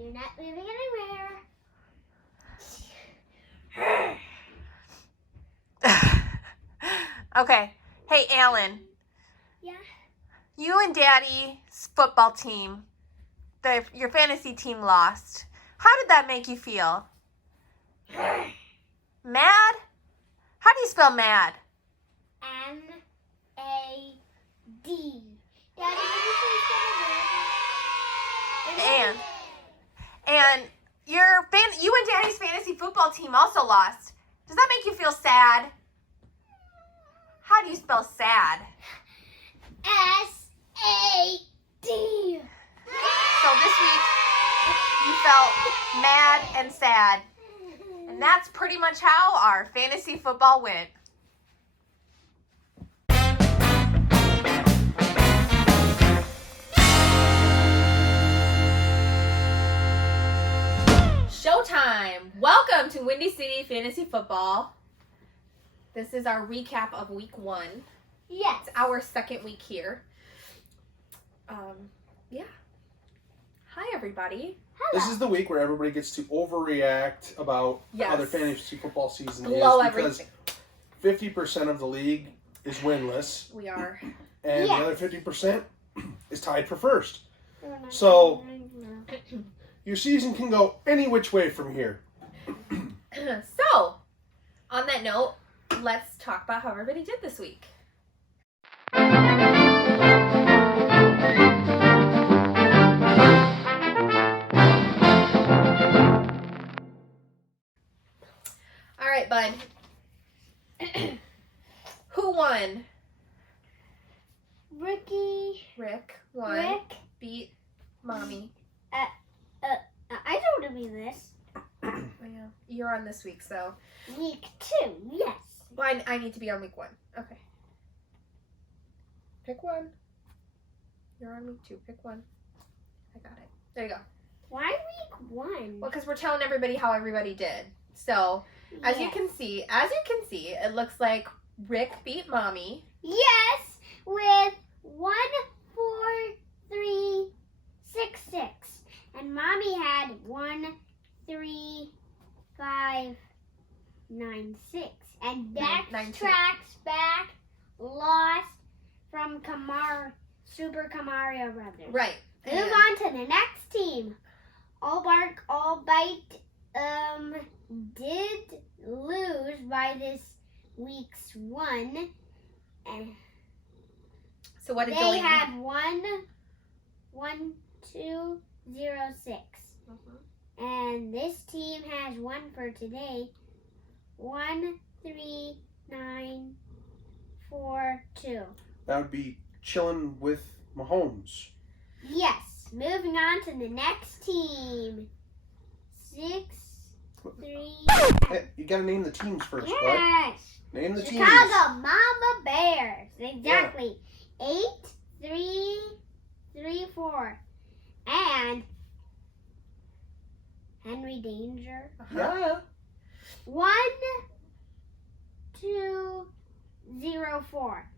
You're not moving anywhere. Okay. Hey, Alan. Yeah? You and Daddy's football team, your fantasy team lost. How did that make you feel? Mad? How do you spell mad? M-A-D. Daddy, And you and Daddy's fantasy football team also lost. Does that make you feel sad? How do you spell sad? S-A-D. So this week you felt mad and sad. And that's pretty much how our fantasy football went. Showtime! Welcome to Windy City Fantasy Football. This is our recap of week 1. Yes. It's our second week here. Yeah. Hi, everybody. Hello. This is the week where everybody gets to overreact about how their fantasy football season Blow is everything. because 50% of the league is winless, We are. and Yes. the other 50% is tied for first. So your season can go any which way from here. So, on that note, let's talk about how everybody did this week. All right, bud. Who won? Rick won. Rick. Beat Mommy. I don't want to be this. Oh, yeah. You're on this week, so. Week 2, yes. Well, I need to be on week 1. Okay. Pick one. You're on week 2. Pick one. I got it. There you go. Why week 1? Well, because we're telling everybody how everybody did. So, as you can see, it looks like Rick beat Mommy. Yes, with 1, 4, 3, 6, 6. And Mommy had 1, 3, 5, 9, 6. And backtracks back, lost from Super Camario Brothers. Right. Move on to the next team. All Bark, All Bite did lose by this week's 1. And So what did they Jolene had 1, 2, 0, 6. And this team has 1 for today. 1, 3, 9, 4, 2. That would be chilling with Mahomes. Yes. Moving on to the next team. 6, 3. Hey, you gotta name the teams first, bud. Yes. Name the teams. Chicago Mama Bears. Exactly. 8, 3, 3, 4. And Henry Danger. Yeah. 1, 2, 0, 4.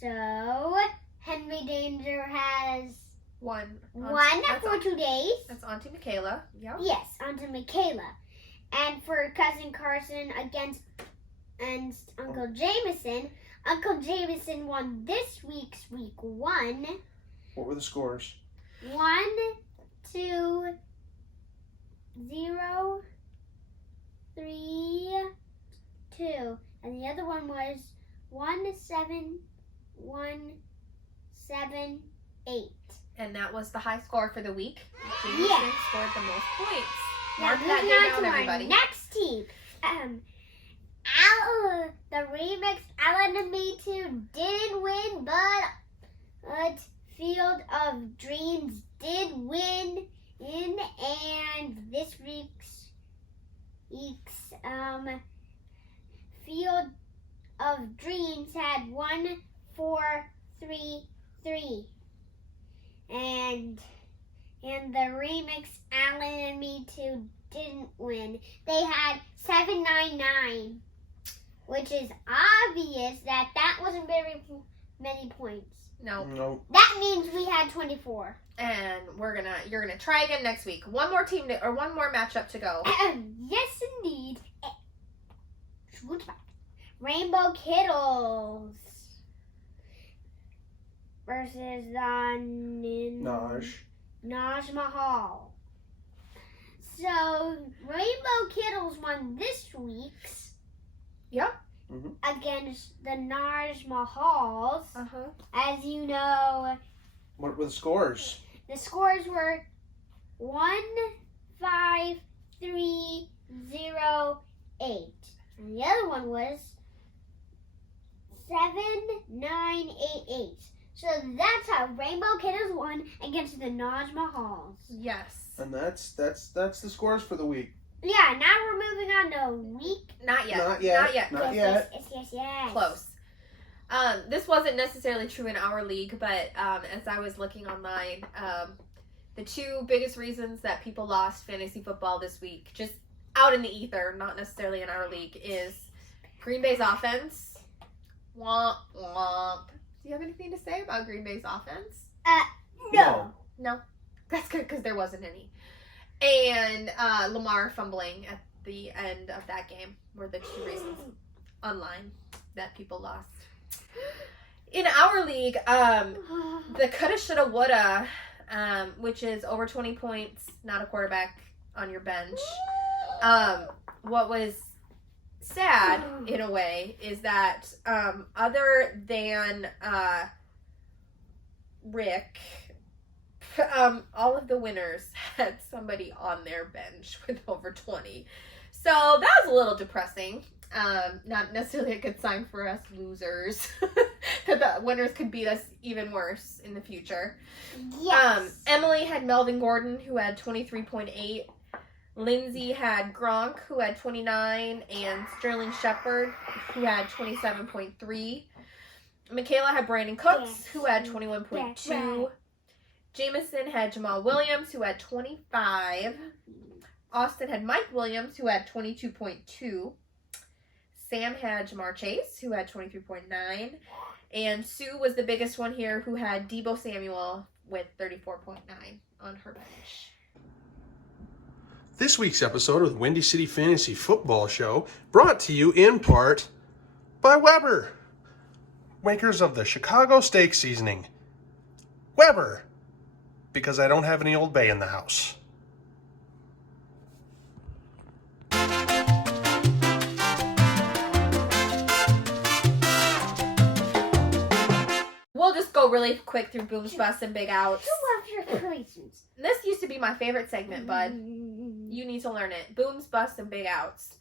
So Henry Danger has 1. 1 for 2 days. That's on to Michaela. Yep. Yes, onto Michaela. And for Cousin Carson against Uncle Jameson won this week's week 1. What were the scores? 1, 2, 0, 3, 2. And the other one was 1, 7, 1, 7, 8. And that was the high score for the week. Jameson Yeah. scored the most points. Now Mark that moving day on down, to everybody. our next team. The remix Alan and Me Too didn't win, but Field of Dreams did win. And this week's Field of Dreams had 1, 4, 3, 3. And the remix Alan and Me Too didn't win. They had 799, which is obvious that wasn't very many points. No. No. That means we had 24. And you're gonna try again next week. One more one more matchup to go. Yes, indeed. Rainbow Kittles versus the Naj Mahal. So Rainbow Kittles won this week's. Yep. Against the Naj Mahals. As you know. What were the scores? The scores were 1-5-3-0-8. And the other one was 7-9-8-8. So that's how Rainbow Kittles won against the Naj Mahals. Yes. And that's the scores for the week. Yeah, now we're moving on to week. Not yet. Not yet. Yes. Close. This wasn't necessarily true in our league, but as I was looking online, the two biggest reasons that people lost fantasy football this week, just out in the ether, not necessarily in our league, is Green Bay's offense. Womp womp. Do you have anything to say about Green Bay's offense? No. No. That's good because there wasn't any. And Lamar fumbling at the end of that game were the two reasons online that people lost. In our league, the coulda, shoulda, woulda, which is over 20 points, not a quarterback on your bench. What was sad, in a way, is that other than Rick, all of the winners had somebody on their bench with over 20. So that was a little depressing. Not necessarily a good sign for us losers. That the winners could beat us even worse in the future. Yes. Emily had Melvin Gordon, who had 23.8. Lindsay had Gronk, who had 29, and Sterling Shepard, who had 27.3. Michaela had Brandon Cooks, who had 21.2. Jameson had Jamal Williams, who had 25. Austin had Mike Williams, who had 22.2. Sam had Jamar Chase, who had 23.9. And Sue was the biggest one here, who had Deebo Samuel with 34.9 on her bench. This week's episode of the Windy City Fantasy Football Show brought to you in part by Weber, makers of the Chicago Steak Seasoning. Weber, because I don't have any Old Bay in the house. We'll just go really quick through Booms, Busts, and Big Outs. Who loves your creations? This used to be my favorite segment, bud. You need to learn it. Booms, Busts, and Big Outs.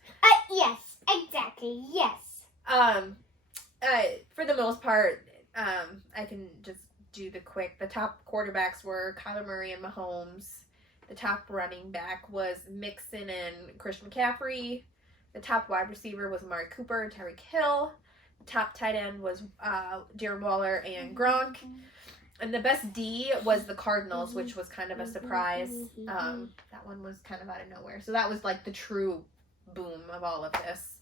Yes, exactly, yes. For the most part, I can just do the quick. The top quarterbacks were Kyler Murray and Mahomes. The top running back was Mixon and Christian McCaffrey. The top wide receiver was Amari Cooper and Tyreek Hill. The top tight end was Darren Waller and Gronk. And the best D was the Cardinals, which was kind of a surprise. That one was kind of out of nowhere. So that was like the true boom of all of this.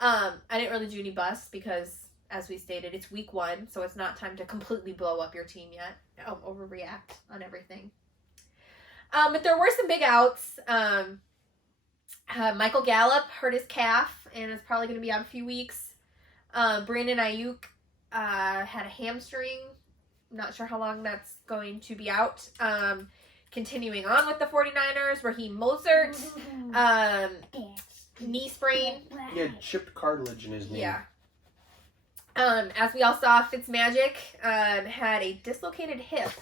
I didn't really do any busts because, as we stated, it's week 1, so it's not time to completely blow up your team yet. Overreact on everything. But there were some big outs. Michael Gallup hurt his calf and is probably going to be out a few weeks. Brandon Ayuk had a hamstring. I'm not sure how long that's going to be out. Continuing on with the 49ers, Raheem Mostert, knee sprain. He had chipped cartilage in his knee. Yeah. As we all saw, Fitzmagic had a dislocated hip.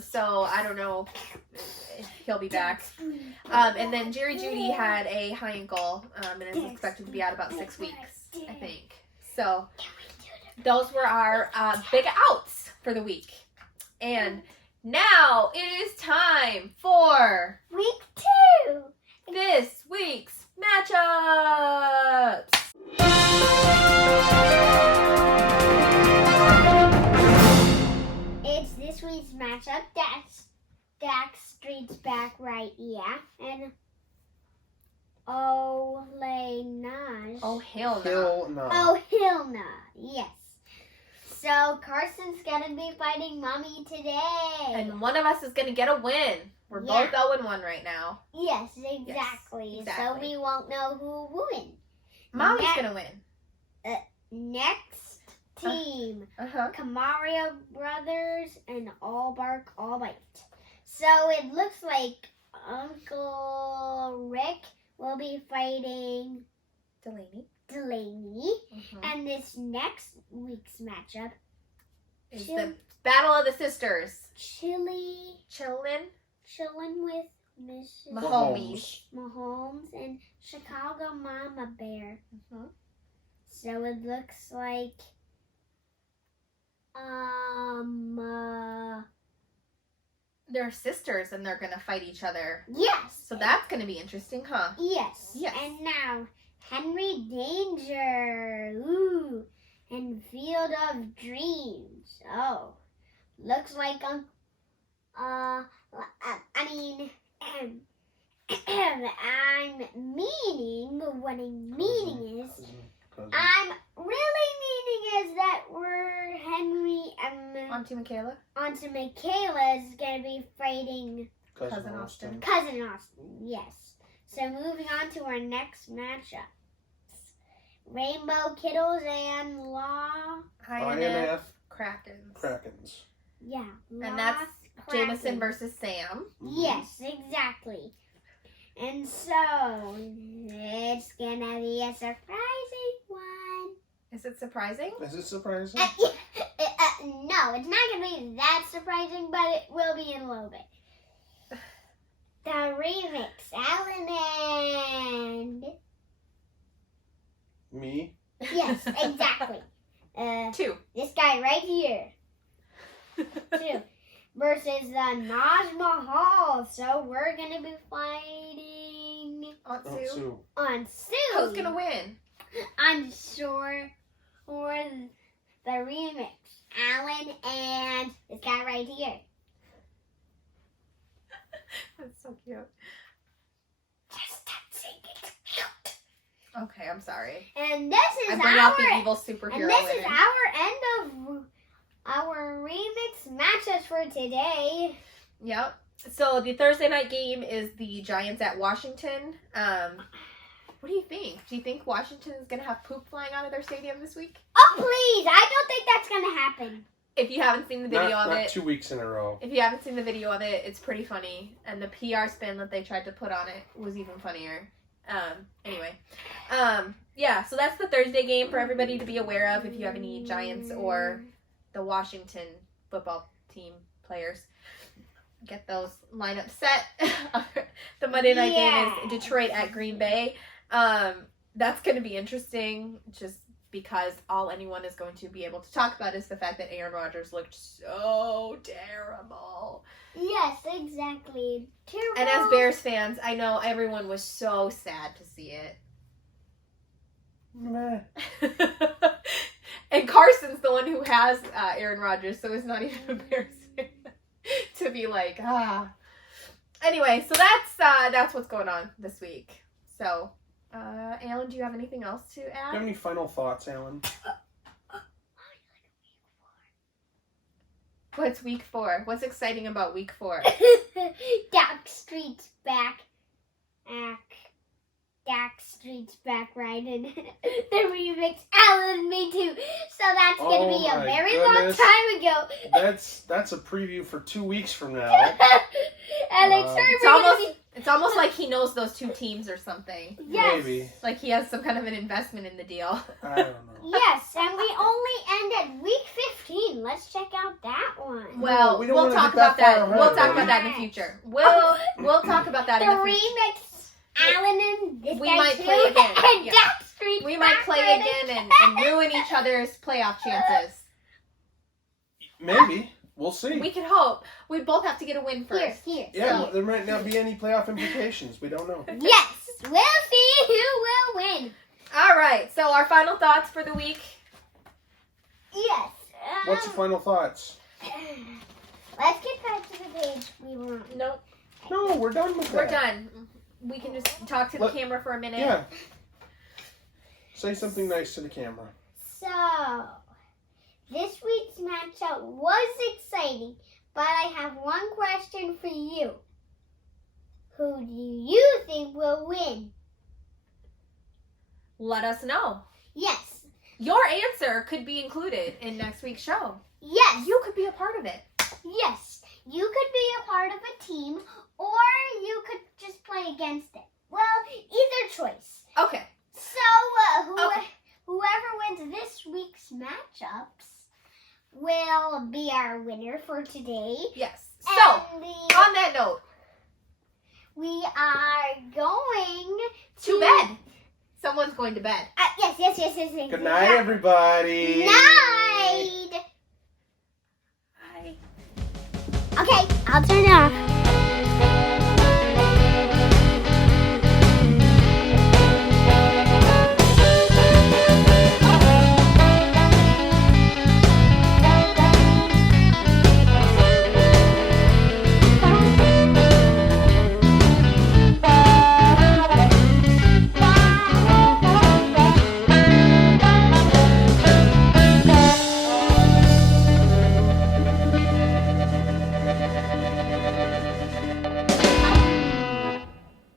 So I don't know if he'll be back. And then Jerry Jeudy had a high ankle and is expected to be out about 6 weeks, I think. So those were our big outs for the week. And now it is time for week 2. This week's matchups. It's this week's matchup. Dax Street's back right, yeah. And Ole Naj. Oh, hell no. Hill, no. Oh, hell no. Yes. So Carson's gonna be fighting Mommy today. And one of us is going to get a win. We're both 0-1 right now. Yes, exactly. So exactly. we won't know who will win. Mommy's going to win. Next team, Camario Brothers and All Bark, All Bite. So it looks like Uncle Rick will be fighting Delaney. And this next week's matchup is the Battle of the Sisters. Chillin' with Mrs. Mahomes and Chicago Mama Bear. So it looks like they're sisters and they're gonna fight each other. Yes. So that's gonna be interesting, huh? Yes. And now Henry Danger. Ooh. And Field of Dreams. Oh. Looks like I'm meaning is that we're Henry and Auntie Michaela is gonna be fighting Cousin Austin. Cousin Austin, yes. So moving on to our next matchup. Rainbow Kittles and INF Krakens. Yeah. And that's Jameson versus Sam. Yes, exactly. And so, it's gonna be a surprising one. Is it surprising? Is it surprising? No, it's not gonna be that surprising, but it will be in a little bit. The remix, Alan and... Me? Yes, exactly. 2. This guy right here. 2. Versus Naj Mahal. So we're going to be fighting... Aunt Sue. Aunt Sue. Who's going to win? I'm sure for the remix. Alan and this guy right here. That's so cute. Just dancing. It's cute. Okay, I'm sorry. And this is I bring out the evil superhero. And this is our end of our remix matches for today. Yep. So the Thursday night game is the Giants at Washington. What do you think? Do you think Washington is going to have poop flying out of their stadium this week? Oh, please. I don't think that's going to happen. If you haven't seen the video of not it. 2 weeks in a row. If you haven't seen the video of it, it's pretty funny. And the PR spin that they tried to put on it was even funnier. Anyway. Yeah, so that's the Thursday game for everybody to be aware of if you have any Giants or the Washington football team players. Get those lineups set. The Monday night game is Detroit at Green Bay. That's going to be interesting just because all anyone is going to be able to talk about is the fact that Aaron Rodgers looked so terrible. Yes, exactly. Terrible. And as Bears fans, I know everyone was so sad to see it. Meh. And Carson's the one who has Aaron Rodgers, so it's not even embarrassing to be like, ah. Anyway, so that's what's going on this week. So, Alan, do you have anything else to add? Do you have any final thoughts, Alan? What's week 4? What's exciting about week 4? Doc Street's back. Doc Street's back riding the remix. Alan, me too. So that's going to be a very long time ago. That's a preview for 2 weeks from now. And it's almost like he knows those two teams or something. Yes. Maybe. Like he has some kind of an investment in the deal. I don't know. Yes, and we only end at week 15. Let's check out that one. Well, we don't we'll wanna talk get that about that. far ahead, We'll talk right? about that in the future. We'll talk about that in the future. remix, Alan and this We guy might too, play again. and Yeah. Doc Street's We might back play riding. again and ruin each other's playoff chances. Maybe. We'll see. We could hope. We both have to get a win first. Here. Yeah, So- there might not be any playoff implications. We don't know. Yes, we'll see who will win. All right. So our final thoughts for the week. Yes. What's your final thoughts? Let's get back to the page we were on. Nope. No, we're done with that. We're done. We can just talk to the Let- camera for a minute. Yeah. Say something nice to the camera. So, This week's matchup was exciting, but I have one question for you. Who do you think will win? Let us know. Yes. Your answer could be included in next week's show. Yes. You could be a part of it. Yes. You could be a part of a team, or you could just play against it. Well, either choice. Okay. So, Okay. whoever wins this week's matchups will be our winner for today. Yes. So, And on that note, we are going to bed. Someone's going to bed. Yes. Good night, everybody. Night. Bye. Okay, I'll turn it off.